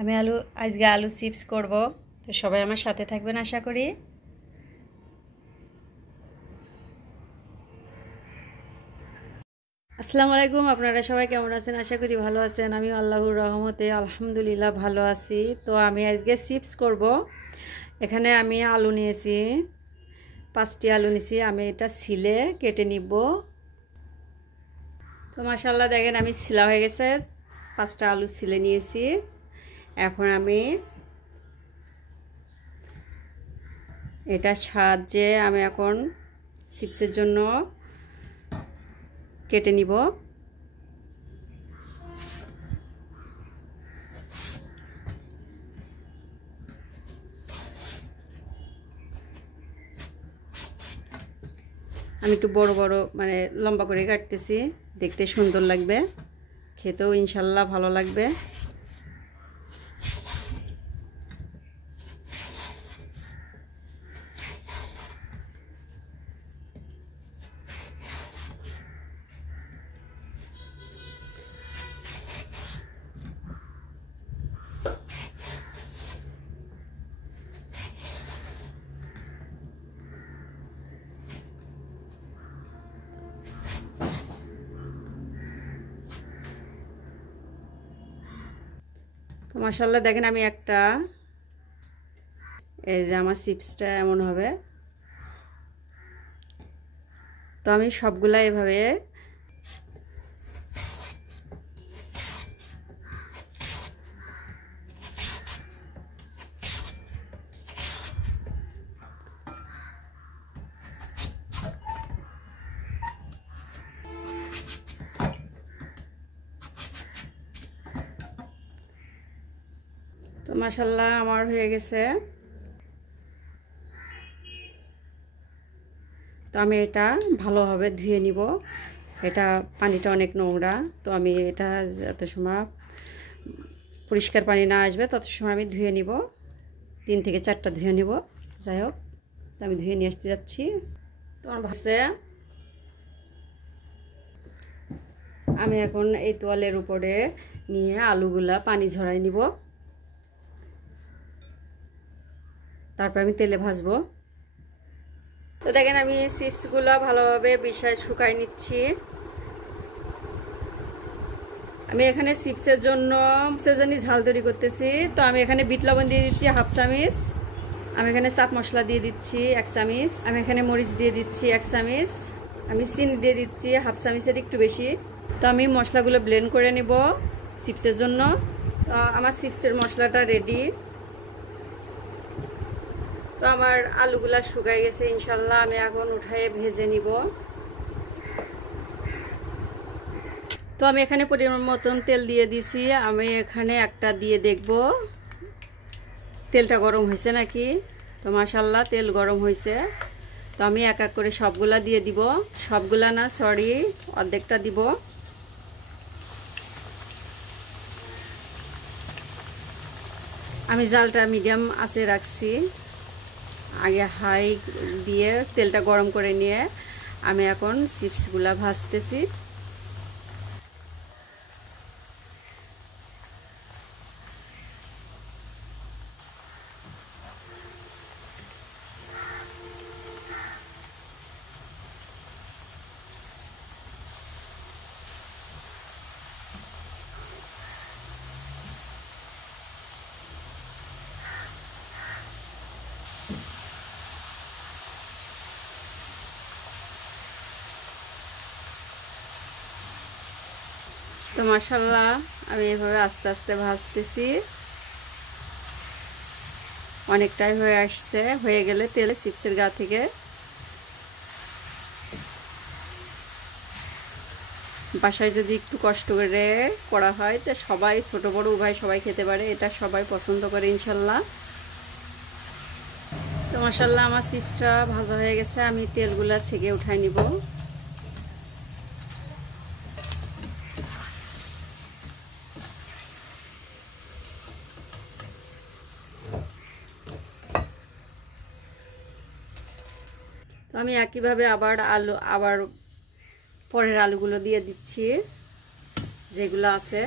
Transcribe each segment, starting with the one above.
আমি আজকে আলু চিপস করব, তো সবাই আমার সাথে থাকবেন আশা করি। আসসালামু আলাইকুম, আপনারা সবাই কেমন আছেন? আশা করি ভালো আছেন। আমি আল্লাহর রহমতে আলহামদুলিল্লাহ ভালো আছি। তো আমি আজকে চিপস করব। এখানে আমি আলু নিয়েছি, 5টি আলু নিয়েছি। আমি এটা ছিলে কেটে নিব। তো মাশাআল্লাহ দেখেন আমি ছিলা হয়ে গেছে, 5টা আলু ছিলে নিয়েছি। এখন আমি এটার সাহায্যে আমি এখন চিপসের জন্য কেটে নিব। আমি একটু বড় বড় মানে লম্বা করে কাটতেছি, দেখতে সুন্দর লাগবে, খেতেও ইনশাল্লাহ ভালো লাগবে। তো মাশাআল্লাহ দেখেন আমি একটা, এই যে আমার চিপসটা এমন হবে। তো আমি সবগুলা এভাবে তো মাশাআল্লাহ আমার হয়ে গেছে। তো আমি এটা ভালোভাবে ধুয়ে নিব। এটা পানিটা অনেক নোংরা, তো আমি এটা যত সময় পরিষ্কার পানি না আসবে তত সময় আমি ধুয়ে নিব। 3 থেকে 4টা ধুয়ে নিব। যাই হোক, তো আমি ধুয়ে নিয়ে আসতে যাচ্ছি। তো আমার ভাসে আমি এখন এই তোয়ালের উপরে নিয়ে আলুগুলা পানি ঝরাই নিব, তারপর আমি তেলে ভাজবো। তো দেখেন আমি চিপসগুলো ভালোভাবে বিষয় শুকাই নিচ্ছি। আমি এখানে চিপসের জন্য সেজন্য ঝাল তৈরি করতেছি। তো আমি এখানে বিট লবণ দিয়ে দিচ্ছি 1/2 চামচ। আমি এখানে চাপ মশলা দিয়ে দিচ্ছি 1 চামচ। আমি এখানে মরিচ দিয়ে দিচ্ছি 1 চামচ। আমি চিনি দিয়ে দিচ্ছি 1/2 চামচের একটু বেশি। তো আমি মশলাগুলো ব্লেন্ড করে নেব চিপসের জন্য। তো আমার চিপসের মশলাটা রেডি। তো আমার আলুগুলা শুকাই গেছে ইনশাল্লাহ। আমি এখন উঠায়ে ভেজে নিব। তো আমি এখানে পরিমাণ মতন তেল দিয়ে দিছি। আমি এখানে একটা দিয়ে দেখব তেলটা গরম হয়েছে নাকি। তো মাশাআল্লাহ তেল গরম হয়েছে। তো আমি এক এক করে সবগুলা দিয়ে দিব। সবগুলা না, সরি, অর্ধেকটা দিব। আমি জালটা মিডিয়াম আঁচে রাখছি। আগে হাই দিয়ে তেলটা গরম করে নিয়ে আমি এখন চিপসগুলা ভাজতেছি। তো মাশাআল্লাহ আমি এভাবে আস্তে আস্তে ভাজতেছি। অনেকটাই হয়ে আসছে। হয়ে গেলে তেলে চিপসের গা থেকে বাসায় যদি একটু কষ্ট করে করা হয় তো সবাই, ছোট বড় উভয় সবাই খেতে পারে। এটা সবাই পছন্দ করে ইনশাল্লাহ। তো মাশাআল্লাহ আমার চিপসটা ভাজা হয়ে গেছে। আমি তেলগুলা ছেঁকে উঠাই নিব। তো আমি একইভাবে আবার পরের আলুগুলো দিয়ে দিচ্ছি, যেগুলো আছে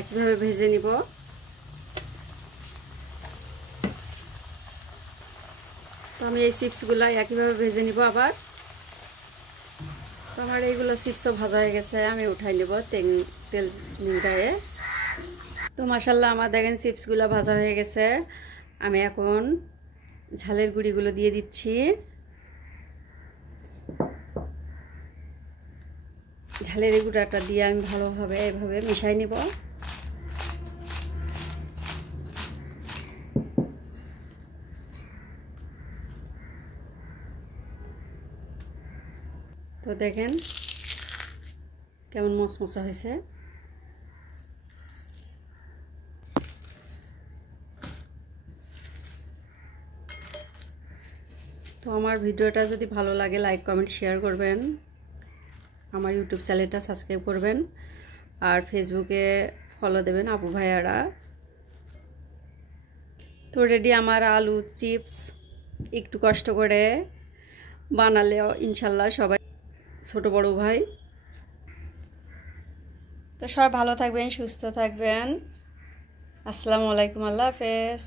একইভাবে ভেজে নিব। আমি এই চিপসগুলো একইভাবে ভেজে নিব আবার। তো আমার এইগুলো চিপসও ভাজা হয়ে গেছে, আমি উঠাই নেব তেল নিংটায়ে। তো মাশাআল্লাহ আমার দেখেন চিপসগুলো ভাজা হয়ে গেছে। আমি এখন ঝালের গুঁড়িগুলো দিয়ে দিচ্ছি। ঝালের গুঁড়াটা দিয়ে আমি ভালোভাবে এভাবে মিশাই নিব। তো দেখেন কেমন মচমচা হয়েছে। তো আমার ভিডিওটা যদি ভালো লাগে লাইক কমেন্ট শেয়ার করবেন, আমার ইউটিউব চ্যানেলটা সাবস্ক্রাইব করবেন, আর ফেসবুকে ফলো দেবেন আপু ভাইয়ারা। তো রেডি আমার আলু চিপস। একটু কষ্ট করে বানালেও ইনশাল্লাহ সবাই, ছোট বড় ভাই। তো সবাই ভালো থাকবেন, সুস্থ থাকবেন। আসসালামু আলাইকুম, আল্লাহ হাফেজ।